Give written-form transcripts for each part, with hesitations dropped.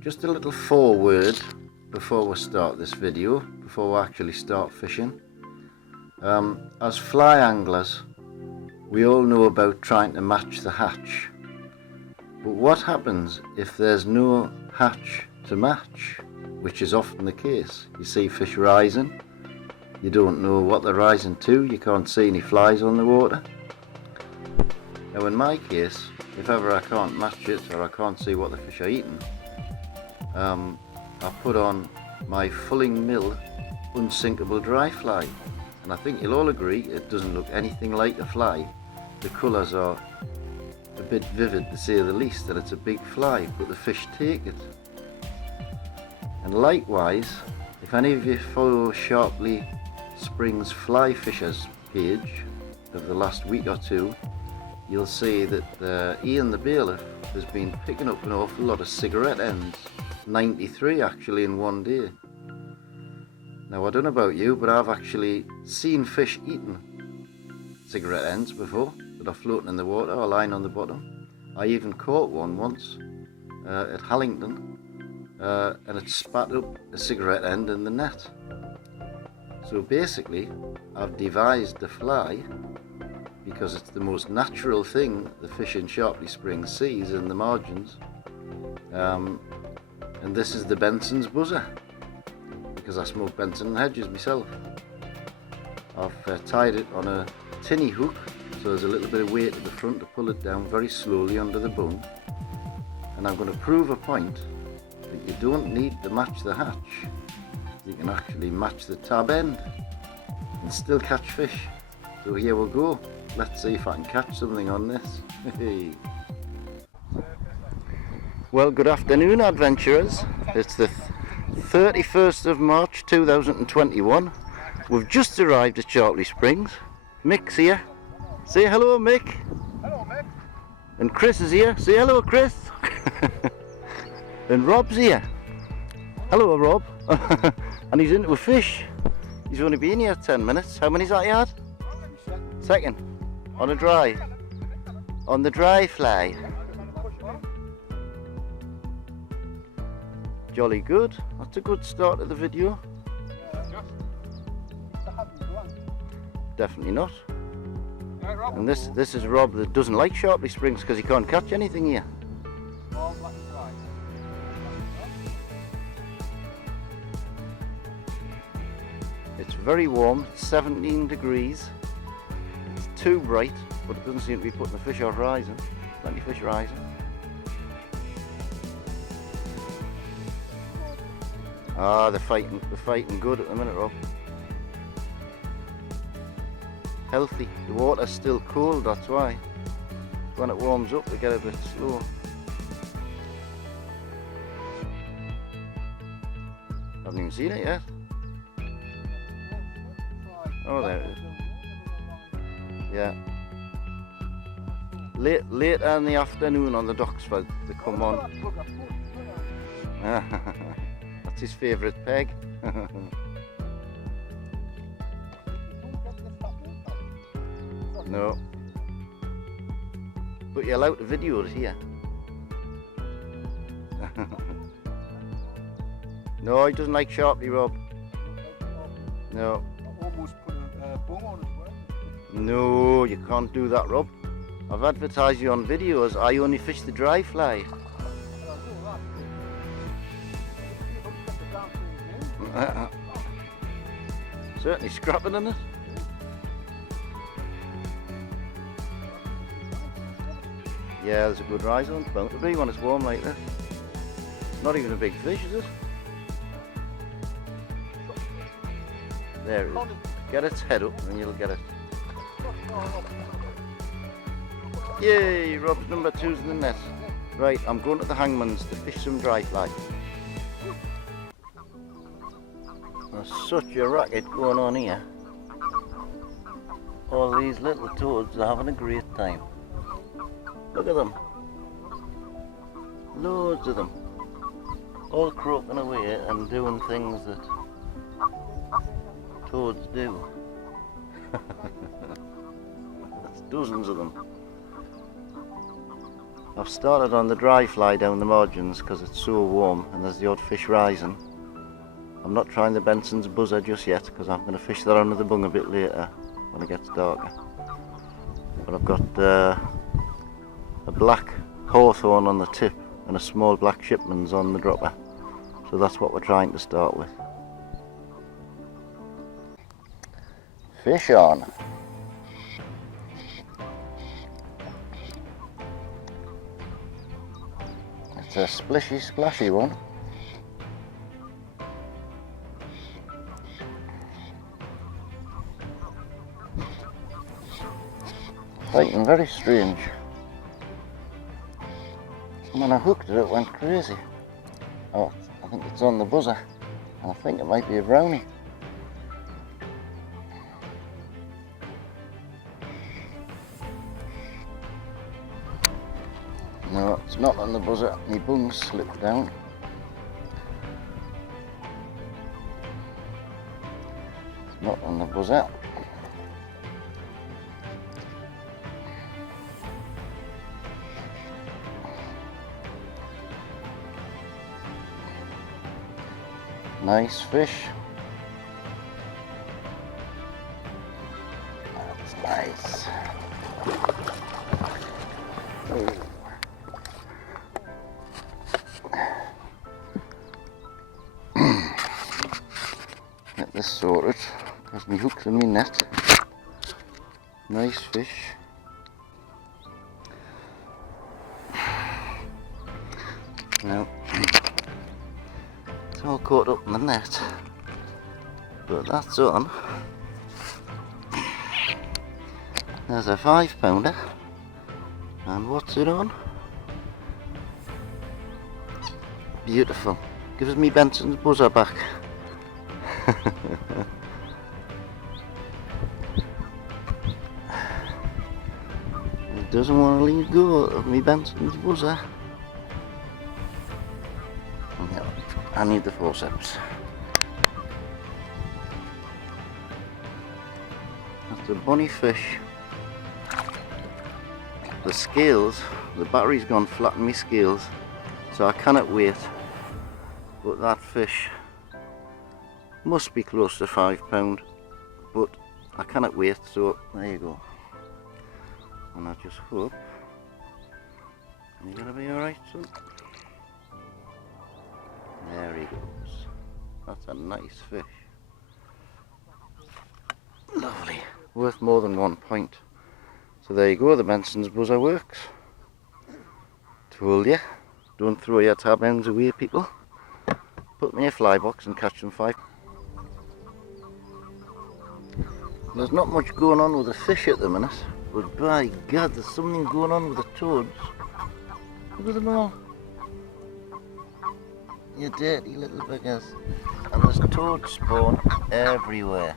Just a little foreword before we start this video, before we actually start fishing. As fly anglers, we all know about trying to match the hatch. But what happens if there's no hatch to match, which is often the case? You see fish rising, you don't know what they're rising to, you can't see any flies on the water. Now in my case, if ever I can't match it or I can't see what the fish are eating, I put on my Fulling Mill unsinkable dry fly, and I think you'll all agree it doesn't look anything like a fly. The colours are a bit vivid to say the least, and it's a big fly, but the fish take it. And likewise, if any of you follow Sharpley Springs fly fishers page of the last week or two, you'll see that Ian the bailiff has been picking up an awful lot of cigarette ends, 93 actually in one day. Now I don't know about you, but I've actually seen fish eating cigarette ends before that are floating in the water or lying on the bottom. I even caught one once at Hallington, and it spat up a cigarette end in the net. So basically I've devised the fly because it's the most natural thing the fish in Sharpley Springs sees in the margins, and this is the Bensons Buzzer, because I smoke Benson and Hedges myself. I've tied it on a tinny hook, so there's a little bit of weight at the front to pull it down very slowly under the bone. And I'm going to prove a point that you don't need to match the hatch. You can actually match the tab end and still catch fish. So here we go. Let's see if I can catch something on this. Well, good afternoon, adventurers. It's the 31st of March 2021. We've just arrived at Sharpley Springs. Mick's here. Say hello, Mick. Hello, Mick. And Chris is here. Say hello, Chris. And Rob's here. Hello, Rob. And he's into a fish. He's only been here 10 minutes. How many's that you had? Second. On a dry. On the dry fly. Jolly good. That's a good start to the video. Definitely not. And this is Rob that doesn't like Sharpley Springs because he can't catch anything here. It's very warm, 17 degrees. It's too bright, but it doesn't seem to be putting the fish off rising. Plenty of fish rising. Ah, they're fighting good at the minute, Rob. Healthy. The water's still cold, that's why. When it warms up, they get a bit slow. Haven't even seen it yet. Oh, there it is. Yeah. Later in the afternoon on the docks for they come on. That's his favourite peg. No. But you're allowed to video it here. No, he doesn't like Sharpley, Rob. No. I almost put a bung on as well. No, you can't do that, Rob. I've advertised you on videos. I only fish the dry fly. Certainly scrapping in it. Yeah, there's a good rise on. It's bound to be when it's warm like this. Not even a big fish, is it? There it is. Get its head up and you'll get it. Yay, Rob's number 2's in the net. Right, I'm going to the Hangman's to fish some dry fly. There's such a racket going on here. All these little toads are having a great time. Look at them. Loads of them. All croaking away and doing things that toads do. That's dozens of them. I've started on the dry fly down the margins because it's so warm and there's the odd fish rising. I'm not trying the Bensons Buzzer just yet because I'm going to fish that under the bung a bit later when it gets darker. But I've got a black hawthorn on the tip and a small black shipman's on the dropper. So that's what we're trying to start with. Fish on. It's a splishy splashy one. Fighting very strange. When I hooked it, it went crazy. Oh, I think it's on the buzzer. And I think it might be a brownie. No, it's not on the buzzer. My bung slipped down. It's not on the buzzer. Nice fish. That's nice. Oh. Get this sorted because my hook's in my net. Nice fish. Now it's all caught up in the net, but that's on. There's a 5-pounder, and what's it on? Beautiful. Gives me Benson's Buzzer back. It doesn't want to leave go of me Benson's Buzzer. No, I need the forceps. That's a bonny fish. The scales, the battery's gone flat in my scales, so I cannot wait. But that fish must be close to 5 pound, but I cannot wait, so there you go. And I just hope you're gonna be alright, son. There he goes. That's a nice fish. Lovely. Worth more than 1 point. So there you go, the Benson's Buzzer works. Told you, don't throw your tab ends away, people. Put them in a fly box and catch them 5. There's not much going on with the fish at the minute, but by God, there's something going on with the toads. Look at them all. You dirty little buggers. And there's toad spawn everywhere.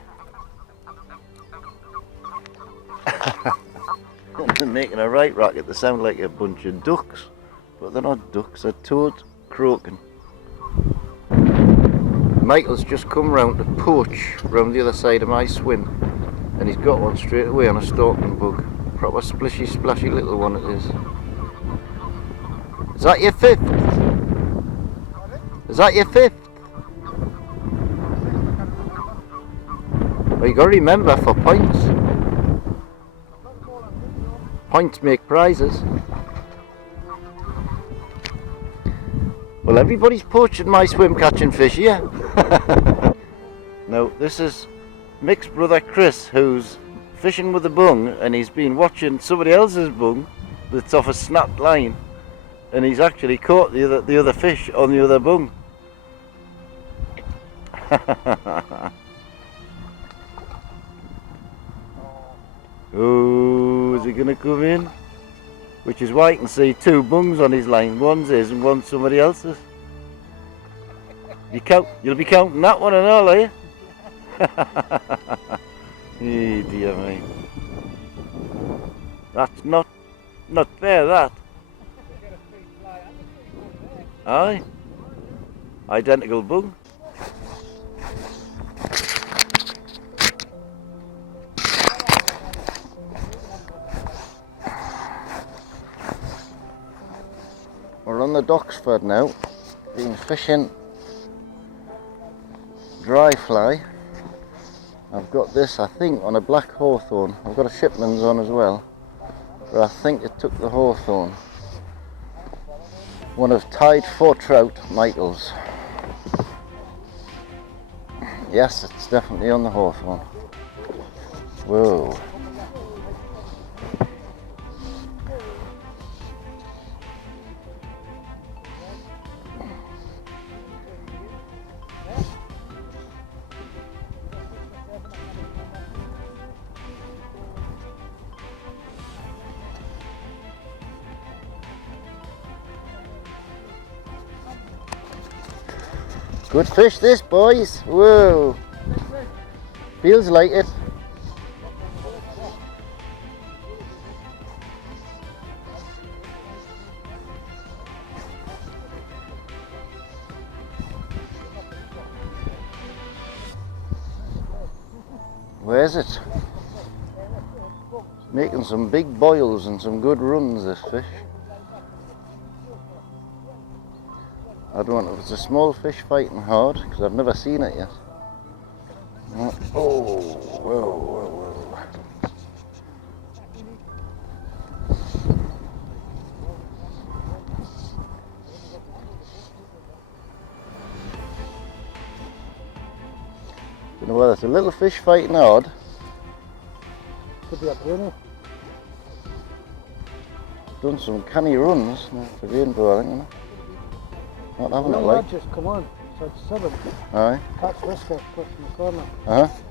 They're making a right racket. They sound like a bunch of ducks, but they're not ducks, they're toads croaking. Michael's just come round to poach round the other side of my swim, and he's got one straight away on a stalking bug. Proper splishy splashy little one it is. Is that your 5th? Is that your 5th? Well, you got to remember, for points. Points make prizes. Well, everybody's poaching my swim catching fish here. Now, this is Mick's brother Chris, who's fishing with a bung, and he's been watching somebody else's bung that's off a snapped line, and he's actually caught the other fish on the other bung. Oh, is he going to come in? Which is why you can see 2 bungs on his line. One's his and one's somebody else's. You'll be counting that one and all, are you? Oh dear me. That's not fair, that. Aye. Identical bung. the Doxford now. Been fishing dry fly. I've got this, I think, on a black hawthorn. I've got a shipman's on as well, but I think it took the hawthorn. One of Tide 4 Trout, Michael's. Yes, it's definitely on the hawthorn. Whoa. Good fish this, boys. Whoa. Feels like it. Where is it? Making some big boils and some good runs, this fish. I don't know if it's a small fish fighting hard, because I've never seen it yet. Oh, whoa, whoa, whoa. Don't know whether it's a little fish fighting hard. Could be a brainer. Done some canny runs. No, it's a rainbow, I think, isn't it? Not having it like. Just come on. So it's 7. Aye. Catch this guy across from the corner.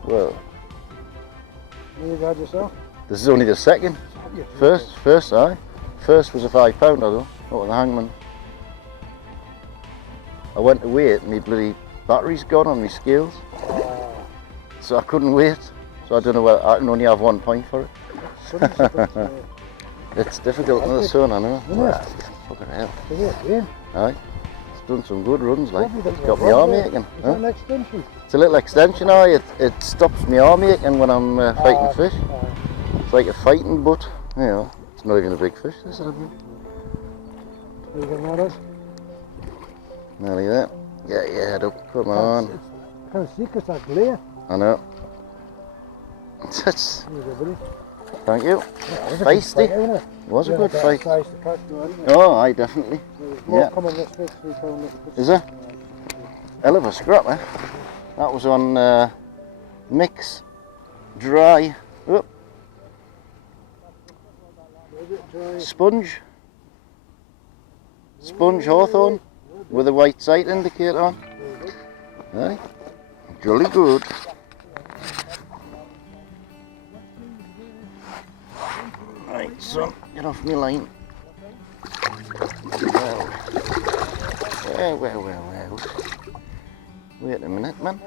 Well, You got yourself? this is only the second. First, aye. First was a £5 though, not with the hangman. I went to wait and my bloody battery's gone on my scales. So I couldn't wait. So I don't know whether I can only have 1 point for it. It's difficult in the sun, I know. Yeah. Fucking hell. Is it? Yeah. Aye. It's done some good runs, like. It's got my arm aching. Is that an extension? It's a little extension, aye. It stops my arm aching when I'm fighting fish. It's like a fighting butt. You know, it's not even a big fish, this is it? You can know this? Nearly there. Get your head up, come on. I can't see because that glare. I know. That's, Here you go, buddy. thank you. Yeah, it was a good Feisty. fight, wasn't it? Was a good fight. Size to catch, though, isn't it? Oh, aye, definitely. There's more Yeah. coming this week, £3 little fish. Is there? Hell of a scrapper. That was on mix, dry, oh, sponge hawthorn with a white sight indicator on. Aye, jolly good. Right, son, get off me line. Well. Wait a minute, man.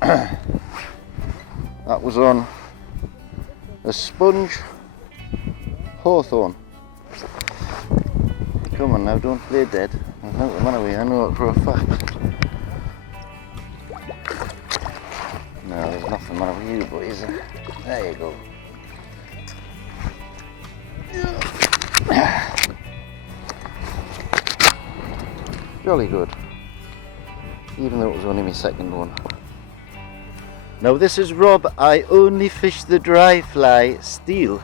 That was on a sponge hawthorn. Come on now, don't play dead. I think the man away, I know it for a fact. No, there's nothing wrong with you boys. There you go. Jolly good. Even though it was only my second one. Now this is Rob. I only fish the dry fly steel.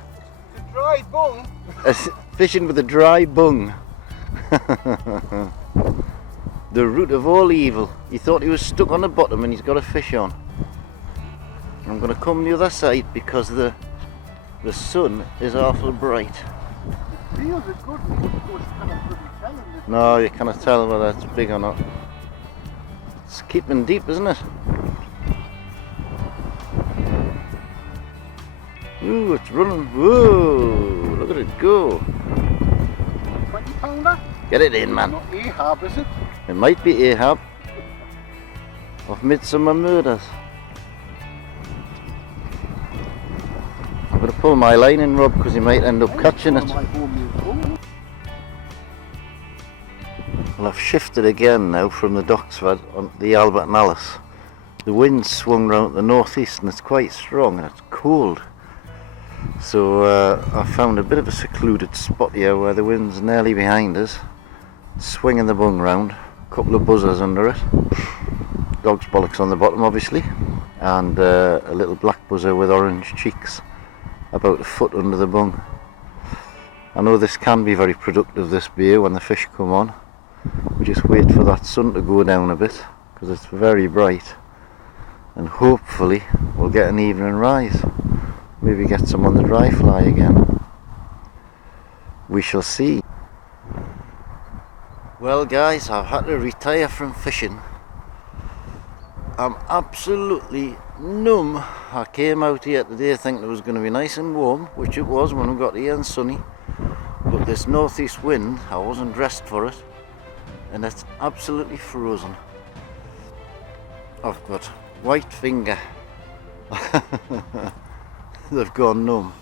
The dry bung. Fishing with a dry bung. The root of all evil. He thought he was stuck on the bottom and he's got a fish on. I'm going to come the other side because the sun is awful bright. Feels it's good. It's kind of pretty telling. No, you cannot tell whether it's big or not. It's keeping deep, isn't it? Ooh, it's running. Whoa, look at it go. 20-pounder? Get it in, man. Not Ahab, is it? It might be Ahab of Midsummer Murders. I'm going to pull my line in, Rob, because he might end up catching it. Well, I've shifted again now from the Doxford on the Albert and Alice. The wind swung round the northeast and it's quite strong and it's cold. So I found a bit of a secluded spot here where the wind's nearly behind us, swinging the bung round, a couple of buzzers under it, dog's bollocks on the bottom obviously, and a little black buzzer with orange cheeks about a foot under the bung. I know this can be very productive, this beer, when the fish come on. We just wait for that sun to go down a bit because it's very bright, and hopefully we'll get an evening rise. Maybe get some on the dry fly again. We shall see. Well guys, I've had to retire from fishing. I'm absolutely numb. I came out here today thinking it was going to be nice and warm, which it was when we got here and sunny. But this northeast wind, I wasn't dressed for it, and it's absolutely frozen. I've got white finger. They've gone numb.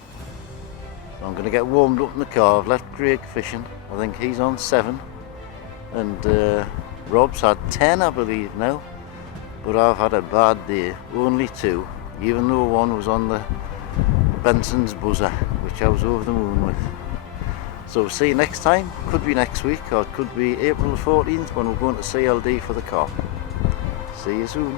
So I'm going to get warmed up in the car. I've left Craig fishing. I think he's on 7, and Rob's had 10 I believe now. But I've had a bad day, only 2, even though one was on the Bensons Buzzer, which I was over the moon with. So see you next time. Could be next week, or it could be April the 14th when we're going to CLD for the carp. See you soon.